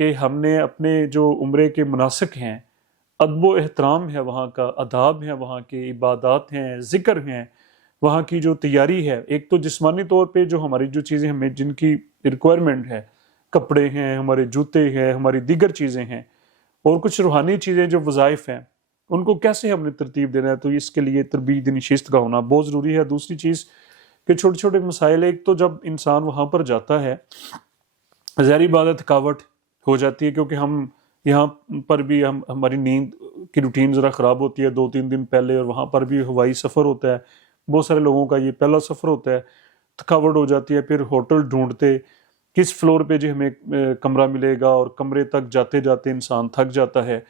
کہ ہم نے اپنے جو عمرے کے مناسک ہیں، ادب و احترام ہے وہاں کا، آداب ہیں وہاں کے، عبادات ہیں، ذکر ہیں، وہاں کی جو تیاری ہے، ایک تو جسمانی طور پہ جو ہماری جو چیزیں ہمیں جن کی ریکوائرمنٹ ہے، کپڑے ہیں، ہمارے جوتے ہیں، ہماری دیگر چیزیں ہیں، اور کچھ روحانی چیزیں جو وظائف ہیں ان کو کیسے ہم نے ترتیب دینا ہے، تو اس کے لیے تربیت نشست کا ہونا بہت ضروری ہے۔ دوسری چیز کہ چھوٹے چھوٹے مسائل، ایک تو جب انسان وہاں پر جاتا ہے ظاہری بات ہے تھکاوٹ ہو جاتی ہے، کیونکہ ہم یہاں پر بھی ہماری نیند کی روٹین ذرا خراب ہوتی ہے 2 3 دن پہلے، اور وہاں پر بھی ہوائی سفر ہوتا ہے، بہت سارے لوگوں کا یہ پہلا سفر ہوتا ہے، تھکاوٹ ہو جاتی ہے، پھر ہوٹل ڈھونڈتے کس فلور پہ جی ہمیں کمرہ ملے گا، اور کمرے تک جاتے جاتے انسان تھک جاتا ہے۔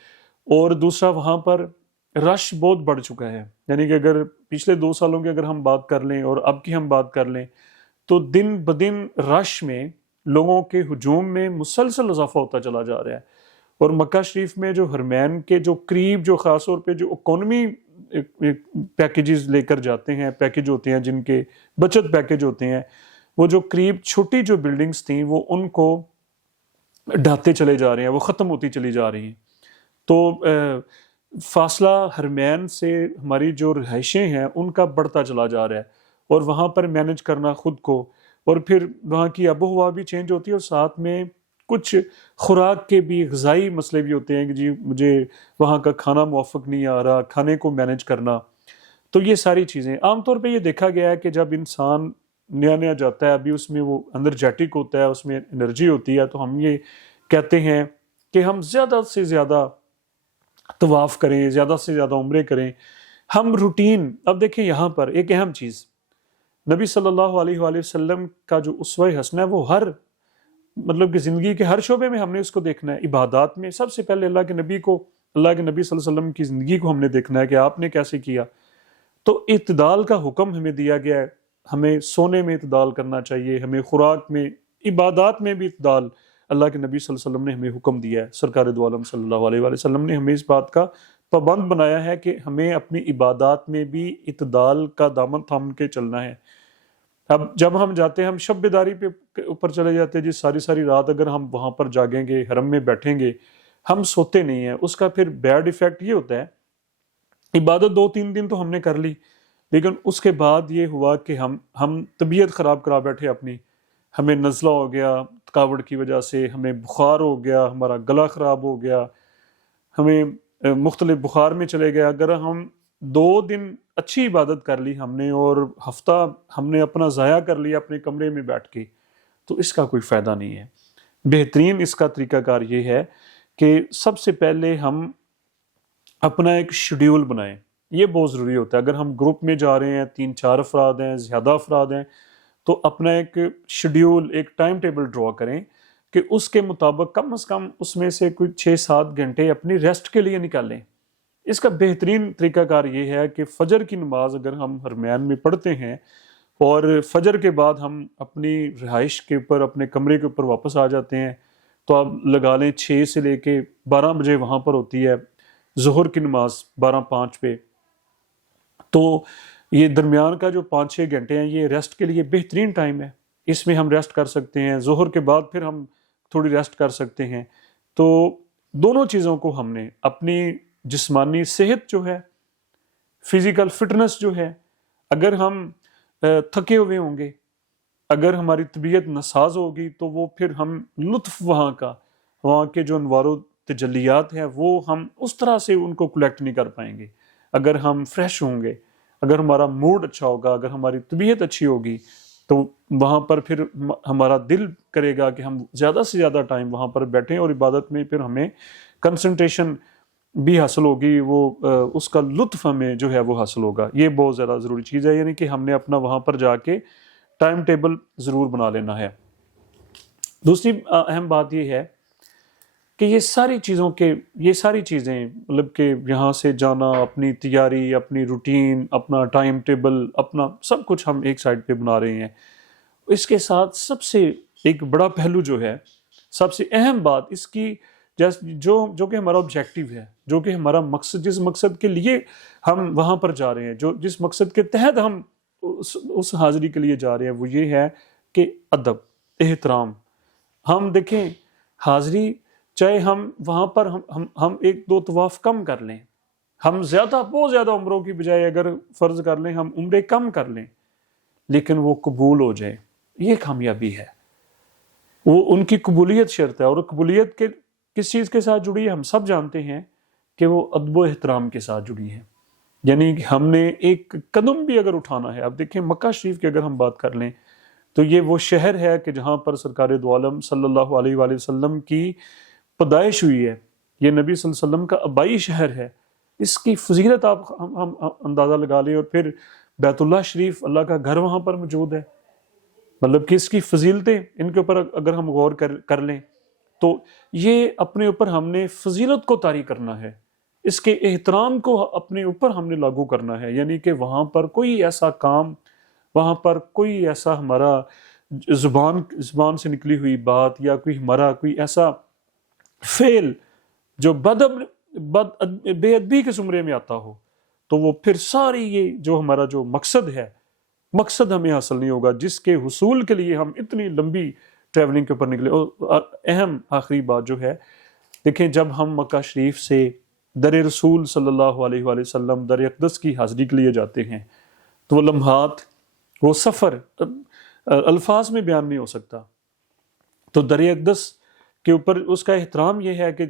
اور دوسرا وہاں پر رش بہت بڑھ چکا ہے، یعنی کہ اگر پچھلے 2 سالوں کی اگر ہم بات کر لیں اور اب کی ہم بات کر لیں تو دن بدن رش میں، لوگوں کے ہجوم میں مسلسل اضافہ ہوتا چلا جا رہا ہے۔ اور مکہ شریف میں جو حرمین کے جو قریب، جو خاص طور پہ جو اکانومی پیکیجز لے کر جاتے ہیں، پیکیج ہوتے ہیں جن کے بچت پیکیج ہوتے ہیں، وہ جو قریب چھوٹی جو بلڈنگز تھیں وہ ان کو ڈھاتے چلے جا رہے ہیں، وہ ختم ہوتی چلی جا رہی ہیں۔ تو فاصلہ حرمین سے ہماری جو رہائشیں ہیں ان کا بڑھتا چلا جا رہا ہے، اور وہاں پر مینج کرنا خود کو، اور پھر وہاں کی آب و ہوا بھی چینج ہوتی ہے، اور ساتھ میں کچھ خوراک کے بھی غذائی مسئلے بھی ہوتے ہیں کہ جی مجھے وہاں کا کھانا موافق نہیں آ رہا، کھانے کو مینج کرنا۔ تو یہ ساری چیزیں عام طور پہ یہ دیکھا گیا ہے کہ جب انسان نیا نیا جاتا ہے، ابھی اس میں وہ انرجیٹک ہوتا ہے، اس میں انرجی ہوتی ہے، تو ہم یہ کہتے ہیں کہ ہم زیادہ سے زیادہ طواف کریں، زیادہ سے زیادہ عمرے کریں، ہم روٹین۔ اب دیکھیں یہاں پر ایک اہم چیز، نبی صلی اللہ علیہ وآلہ وسلم کا جو اسوہ حسنہ ہے وہ ہر مطلب کہ زندگی کے ہر شعبے میں ہم نے اس کو دیکھنا ہے۔ عبادات میں سب سے پہلے اللہ کے نبی صلی اللہ علیہ وسلم کی زندگی کو ہم نے دیکھنا ہے کہ آپ نے کیسے کیا۔ تو اعتدال کا حکم ہمیں دیا گیا ہے، ہمیں سونے میں اعتدال کرنا چاہیے، ہمیں خوراک میں، عبادات میں بھی اعتدال اللہ کے نبی صلی اللہ علیہ وسلم نے ہمیں حکم دیا ہے۔ سرکار دو عالم صلی اللہ علیہ وآلہ وسلم نے ہمیں اس بات کا پابند بنایا ہے کہ ہمیں اپنی عبادات میں بھی اعتدال کا دامن تھام کے چلنا ہے۔ اب جب ہم جاتے ہیں، ہم شب بیداری پہ اوپر چلے جاتے ہیں جی، ساری ساری رات اگر ہم وہاں پر جاگیں گے، حرم میں بیٹھیں گے، ہم سوتے نہیں ہیں، اس کا پھر بیڈ ایفیکٹ یہ ہوتا ہے، عبادت 2 3 دن تو ہم نے کر لی، لیکن اس کے بعد یہ ہوا کہ ہم طبیعت خراب کرا بیٹھے اپنی، ہمیں نزلہ ہو گیا تھکاوٹ کی وجہ سے، ہمیں بخار ہو گیا، ہمارا گلا خراب ہو گیا، ہمیں مختلف بخار میں چلے گئے۔ اگر ہم 2 دن اچھی عبادت کر لی ہم نے، اور ہفتہ ہم نے اپنا ضائع کر لیا اپنے کمرے میں بیٹھ کے، تو اس کا کوئی فائدہ نہیں ہے۔ بہترین اس کا طریقہ کار یہ ہے کہ سب سے پہلے ہم اپنا ایک شیڈیول بنائیں، یہ بہت ضروری ہوتا ہے۔ اگر ہم گروپ میں جا رہے ہیں، 3 4 افراد ہیں، زیادہ افراد ہیں، تو اپنا ایک شیڈیول، ایک ٹائم ٹیبل ڈرا کریں کہ اس کے مطابق کم از کم اس میں سے کوئی 6 7 گھنٹے اپنی ریسٹ کے لیے نکالیں۔ اس کا بہترین طریقہ کار یہ ہے کہ فجر کی نماز اگر ہم حرمین میں پڑھتے ہیں، اور فجر کے بعد ہم اپنی رہائش کے اوپر، اپنے کمرے کے اوپر واپس آ جاتے ہیں، تو آپ لگا لیں 6 سے لے کے 12 بجے وہاں پر ہوتی ہے ظہر کی نماز 12 5 پہ، تو یہ درمیان کا جو 5 6 گھنٹے ہیں یہ ریسٹ کے لیے بہترین ٹائم ہے۔ اس میں ہم ریسٹ کر سکتے ہیں، ظہر کے بعد پھر ہم تھوڑی ریسٹ کر سکتے ہیں۔ تو دونوں چیزوں کو ہم نے اپنی جسمانی صحت جو ہے، فزیکل فٹنس جو ہے، اگر ہم تھکے ہوئے ہوں گے، اگر ہماری طبیعت ناساز ہوگی، تو وہ پھر ہم لطف وہاں کے جو انوار و تجلیات ہیں وہ ہم اس طرح سے ان کو کلیکٹ نہیں کر پائیں گے۔ اگر ہم فریش ہوں گے، اگر ہمارا موڈ اچھا ہوگا، اگر ہماری طبیعت اچھی ہوگی، تو وہاں پر پھر ہمارا دل کرے گا کہ ہم زیادہ سے زیادہ ٹائم وہاں پر بیٹھیں، اور عبادت میں پھر ہمیں کنسنٹریشن بھی حاصل ہوگی، وہ اس کا لطف ہمیں جو ہے وہ حاصل ہوگا۔ یہ بہت زیادہ ضروری چیز ہے، یعنی کہ ہم نے اپنا وہاں پر جا کے ٹائم ٹیبل ضرور بنا لینا ہے۔ دوسری اہم بات یہ ہے کہ یہ ساری چیزیں مطلب کہ یہاں سے جانا، اپنی تیاری، اپنی روٹین، اپنا ٹائم ٹیبل، اپنا سب کچھ ہم ایک سائڈ پہ بنا رہے ہیں۔ اس کے ساتھ سب سے ایک بڑا پہلو جو ہے، سب سے اہم بات اس کی جو کہ ہمارا آبجیکٹیو ہے، جو کہ ہمارا مقصد، جس مقصد کے لیے ہم وہاں پر جا رہے ہیں، جس مقصد کے تحت ہم اس حاضری کے لیے جا رہے ہیں، وہ یہ ہے کہ ادب، احترام۔ ہم دیکھیں حاضری چاہے ہم وہاں پر ہم ایک دو طواف کم کر لیں، ہم بہت زیادہ عمروں کی بجائے اگر فرض کر لیں ہم عمرے کم کر لیں، لیکن وہ قبول ہو جائے، یہ کامیابی ہے۔ وہ ان کی قبولیت شرط ہے، اور قبولیت کے کس چیز کے ساتھ جڑی ہے ہم سب جانتے ہیں کہ وہ ادب و احترام کے ساتھ جڑی ہے۔ یعنی کہ ہم نے ایک قدم بھی اگر اٹھانا ہے، اب دیکھیں مکہ شریف کی اگر ہم بات کر لیں تو یہ وہ شہر ہے کہ جہاں پر سرکار دو عالم صلی اللہ علیہ وآلہ وسلم کی پیدائش ہوئی ہے، یہ نبی صلی اللہ علیہ وسلم کا آبائی شہر ہے۔ اس کی فضیلت آپ ہم اندازہ لگا لیں، اور پھر بیت اللہ شریف اللہ کا گھر وہاں پر موجود ہے، مطلب کہ اس کی فضیلتیں ان کے اوپر اگر ہم غور کر لیں تو یہ اپنے اوپر ہم نے فضیلت کو طاری کرنا ہے، اس کے احترام کو اپنے اوپر ہم نے لاگو کرنا ہے۔ یعنی کہ وہاں پر کوئی ایسا کام، وہاں پر کوئی ایسا ہمارا زبان سے نکلی ہوئی بات یا ہمارا کوئی ایسا فعل جو بے ادبی کے زمرے میں آتا ہو، تو وہ پھر ساری یہ جو ہمارا جو مقصد ہمیں حاصل نہیں ہوگا، جس کے حصول کے لیے ہم اتنی لمبی ٹریولنگ کے اوپر نکلے۔ اور اہم آخری بات جو ہے، دیکھیں جب ہم مکہ شریف سے در رسول صلی اللہ علیہ وآلہ وسلم در اقدس کی حاضری کے لیے جاتے ہیں تو وہ لمحات، وہ سفر الفاظ میں بیان نہیں ہو سکتا۔ تو در اقدس کے اوپر اس کا احترام یہ ہے کہ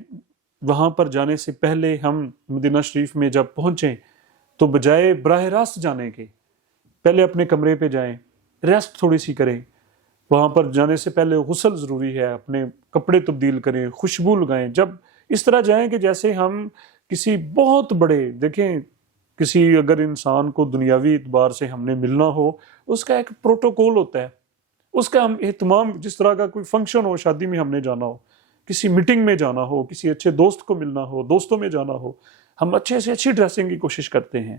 وہاں پر جانے سے پہلے ہم مدینہ شریف میں جب پہنچیں تو بجائے براہ راست جانے کے پہلے اپنے کمرے پہ جائیں، ریسٹ تھوڑی سی کریں، وہاں پر جانے سے پہلے غسل ضروری ہے، اپنے کپڑے تبدیل کریں، خوشبو لگائیں، جب اس طرح جائیں کہ جیسے ہم کسی بہت بڑے، دیکھیں کسی اگر انسان کو دنیاوی اعتبار سے ہم نے ملنا ہو، اس کا ایک پروٹوکول ہوتا ہے، اس کا ہم اہتمام، جس طرح کا کوئی فنکشن ہو، شادی میں ہم نے جانا ہو، کسی میٹنگ میں جانا ہو، کسی اچھے دوست کو ملنا ہو، دوستوں میں جانا ہو، ہم اچھے سے اچھی ڈریسنگ کی کوشش کرتے ہیں۔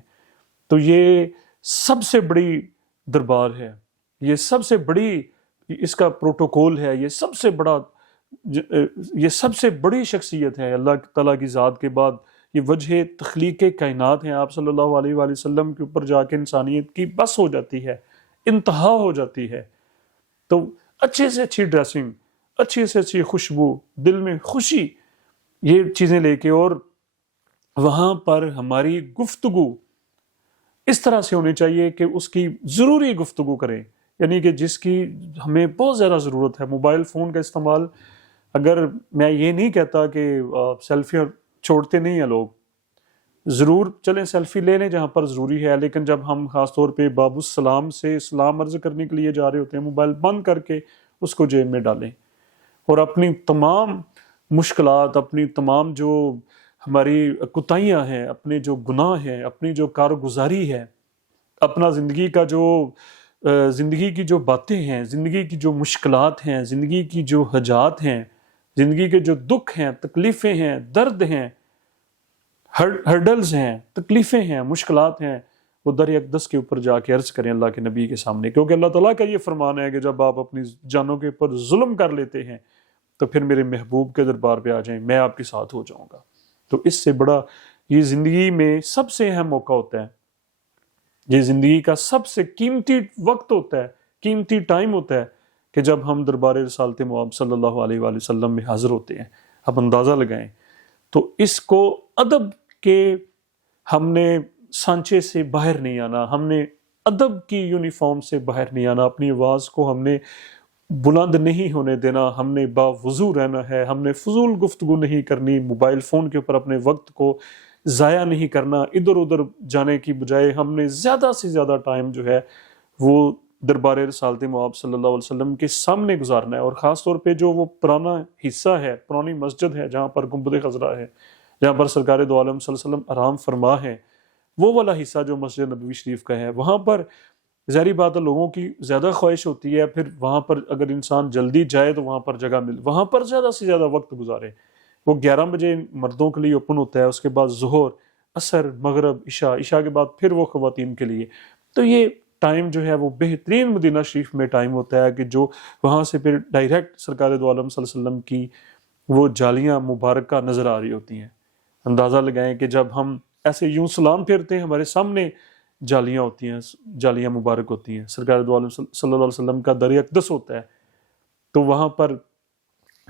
تو یہ سب سے بڑی دربار ہے، یہ سب سے بڑی اس کا پروٹوکول ہے، یہ سب سے بڑی شخصیت ہے اللہ تعالیٰ کی ذات کے بعد، یہ وجہ تخلیق کائنات ہیں۔ آپ صلی اللہ علیہ وآلہ وسلم کے اوپر جا کے انسانیت کی بس ہو جاتی ہے، انتہا ہو جاتی ہے۔ تو اچھے سے اچھی ڈریسنگ، اچھی سے اچھی خوشبو، دل میں خوشی، یہ چیزیں لے کے، اور وہاں پر ہماری گفتگو اس طرح سے ہونی چاہیے کہ اس کی ضروری گفتگو کریں، یعنی کہ جس کی ہمیں بہت زیادہ ضرورت ہے۔ موبائل فون کا استعمال، اگر میں یہ نہیں کہتا کہ سیلفیاں چھوڑتے نہیں ہیں لوگ، ضرور چلیں سیلفی لے لیں جہاں پر ضروری ہے، لیکن جب ہم خاص طور پہ باب السلام سے سلام عرض کرنے کے لیے جا رہے ہوتے ہیں، موبائل بند کر کے اس کو جیب میں ڈالیں، اور اپنی تمام مشکلات، اپنی تمام جو ہماری کوتاہیاں ہیں، اپنے جو گناہ ہیں، اپنی جو کارگزاری ہے، اپنا زندگی کی جو باتیں ہیں، زندگی کی جو مشکلات ہیں، زندگی کی جو حاجات ہیں، زندگی کے جو دکھ ہیں، تکلیفیں ہیں، درد ہیں، ہرڈلز ہیں، تکلیفیں ہیں، مشکلات ہیں، وہ در اقدس کے اوپر جا کے عرض کریں اللہ کے نبی کے سامنے، کیونکہ اللہ تعالیٰ کا یہ فرمان ہے کہ جب آپ اپنی جانوں کے اوپر ظلم کر لیتے ہیں تو پھر میرے محبوب کے دربار پہ آ جائیں، میں آپ کے ساتھ ہو جاؤں گا۔ تو اس سے بڑا یہ زندگی میں سب سے اہم موقع ہوتا ہے، یہ زندگی کا سب سے قیمتی وقت ہوتا ہے، قیمتی ٹائم ہوتا ہے کہ جب ہم دربار رسالت مآب صلی اللہ علیہ وآلہ وسلم میں حاضر ہوتے ہیں۔ اب اندازہ لگائیں، تو اس کو ادب کے، ہم نے سانچے سے باہر نہیں آنا، ہم نے ادب کی یونیفارم سے باہر نہیں آنا، اپنی آواز کو ہم نے بلند نہیں ہونے دینا، ہم نے باوضو رہنا ہے، ہم نے فضول گفتگو نہیں کرنی، موبائل فون کے اوپر اپنے وقت کو ضائع نہیں کرنا، ادھر ادھر جانے کی بجائے ہم نے زیادہ سے زیادہ ٹائم جو ہے وہ دربار رسالت مآب صلی اللہ علیہ وسلم کے سامنے گزارنا ہے۔ اور خاص طور پہ جو وہ پرانا حصہ ہے، پرانی مسجد ہے جہاں پر گنبد خضرا ہے، جہاں پر سرکار دو عالم صلی اللہ علیہ وسلم آرام فرما ہے، وہ والا حصہ جو مسجد نبوی شریف کا ہے، وہاں پر ظاہری بات ہے لوگوں کی زیادہ خواہش ہوتی ہے، پھر وہاں پر اگر انسان جلدی جائے تو وہاں پر جگہ وہاں پر زیادہ سے زیادہ وقت گزارے۔ وہ 11 بجے مردوں کے لیے اوپن ہوتا ہے، اس کے بعد ظہر، عصر، مغرب، عشاء کے بعد پھر وہ خواتین کے لیے۔ تو یہ ٹائم جو ہے وہ بہترین مدینہ شریف میں ٹائم ہوتا ہے کہ جو وہاں سے پھر ڈائریکٹ سرکار دو عالم صلی اللہ علیہ وسلم کی وہ جالیاں مبارکہ نظر آ رہی ہوتی ہیں۔ اندازہ لگائیں کہ جب ہم ایسے یوں سلام پھیرتے ہیں، ہمارے سامنے جالیاں ہوتی ہیں، جالیاں مبارک ہوتی ہیں، سرکار دو عالم صلی اللہ علیہ وسلم کا در اقدس ہوتا ہے، تو وہاں پر